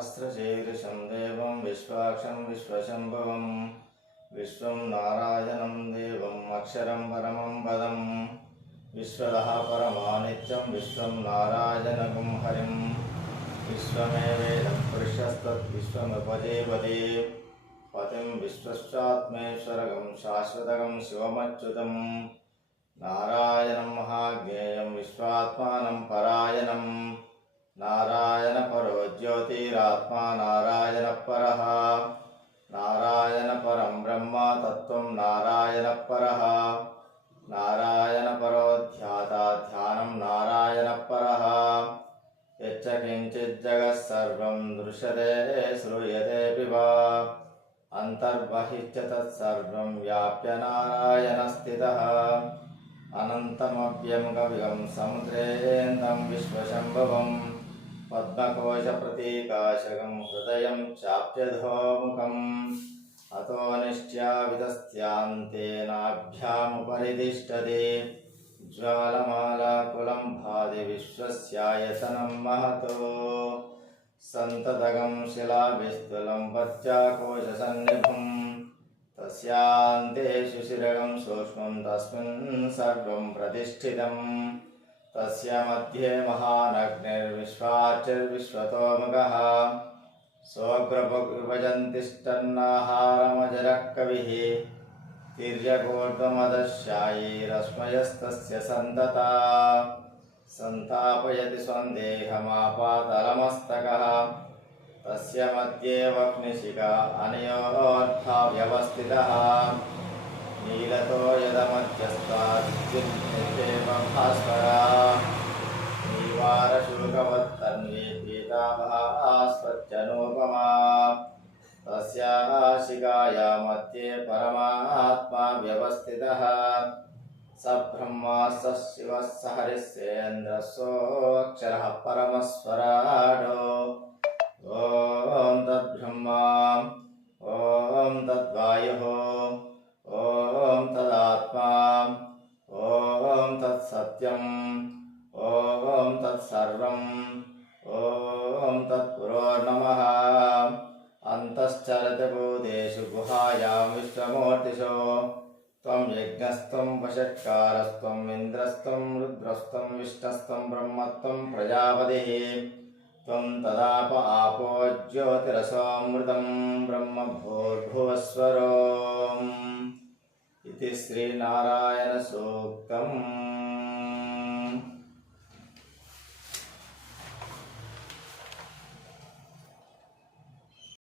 सहस्रशीर्षं देवं विश्वाक्षं विश्वशम्भुवं विश्वं नारायणं देवम् अक्षरं परमं पदं विश्वतः परमानित्यं विश्वं नारायणगं हरिं विश्वमेवेदं पुरुषस्तद्विश्वमुपजीवति पतिं विश्वस्यात्मेश्वरगं शाश्वतगं शिवमच्युतं नारायणं महाज्ञेयं विश्वात्मानं परायणं नारायणपरो ज्योतिरात्मा नारायणपरः नारायणपरं ब्रह्म तत्त्वं नारायणपरः नारायणपरो ध्याता ध्यानं नारायणपरः यच्च किञ्चिज्जगत् सर्वं दृश्यते श्रूयतेऽपि वा अन्तर्बहिश्च तत्सर्वं व्याप्य नारायणस्थितः अनन्तमव्यं कविगं समुद्रेन्दं विश्वशम्भवं पद्मकोशप्रतीकाशकं हृदयं चाप्यधोमुखम् अतो निश्च्यावितस्त्यान्तेनाभ्यामुपरितिष्ठति ज्वालमालाकुलं भाति विश्वस्यायतनं महतो सन्ततगं शिलाभिस्थूलं पच्चाकोशसन्निभं तस्यान्ते सुशिरगं सूक्ष्मं तस्मिन् सर्वं प्रतिष्ठितं तस्य मध्ये महानग्निर्विश्वाचिर्विश्वतोमुखः सोऽग्रभुग्विभजन्तिष्ठन्नाहारमजरः कविः तिर्यकोर्ध्वमदशायैरश्मयस्तस्य सन्तता सन्तापयति सन्देहमापातलमस्तकः तस्य मध्ये वह्निशिखा अनयोर्धा व्यवस्थितः नीलतो यदमध्यस्थाद्युन्नित्येवं भास्वरा नीवारशुल्कवत्तन्वी पीताभास्वत्यनूपमा तस्याः शिखायाः मध्ये परमात्मा व्यवस्थितः स ब्रह्मा स शिवः स हरिः सेन्द्रः सोऽक्षरः परमस्वराडो ॐ तद्ब्रह्मा ॐ तद्वायुः ॐ तदात्मा ॐ तत्सत्यम् ॐ तत्सर्वम् ॐ तत्पुरोर्नमः अन्तश्चरति भूतेषु गुहायां विश्वमूर्तिषु त्वं यज्ञस्त्वं वषट्कारस्त्वं इन्द्रस्त्वं रुद्रस्त्वं विष्णस्त्वं ब्रह्मत्वं प्रजापतिः त्वं तदाप आपो ज्योतिरसोऽमृतं ब्रह्म भूर्भुवस्वरोम् इति श्रीनारायणसूक्तम्।